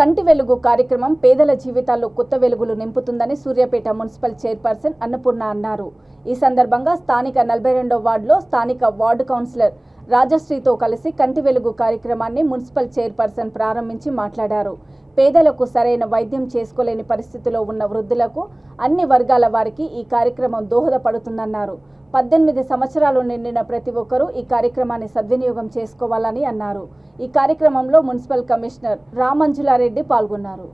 కంటి వెలుగు కార్యక్రమం పేదల జీవితాల్లో కొత్త వెలుగులు నింపుతుందని సూర్యాపేట మున్సిపల్ చైర్పర్సన్ అన్నపూర్ణ అన్నారు. ఈ సందర్భంగా స్థానిక 42వ వార్డులో స్థానిక వార్డు కౌన్సిలర్ రాజశ్రీతో కలిసి కంటి వెలుగు కార్యక్రమాన్ని మున్సిపల్ చైర్పర్సన్ ప్రారంభించి మాట్లాడారు. పేదలకు సరైన వైద్యం చేసుకోలేని పరిస్థితిలో ఉన్న వృద్ధులకు అన్ని వర్గాల వారికి ఈ కార్యక్రమం దోహదపడుతుందన్నారు. 18 సంవత్సరాలు నిండిన ప్రతి ఒక్కరూ ఈ కార్యక్రమాన్ని సద్వినియోగం చేసుకోవాలని అన్నారు. ఈ కార్యక్రమంలో మున్సిపల్ కమిషనర్ రామంజులారెడ్డి పాల్గొన్నారు.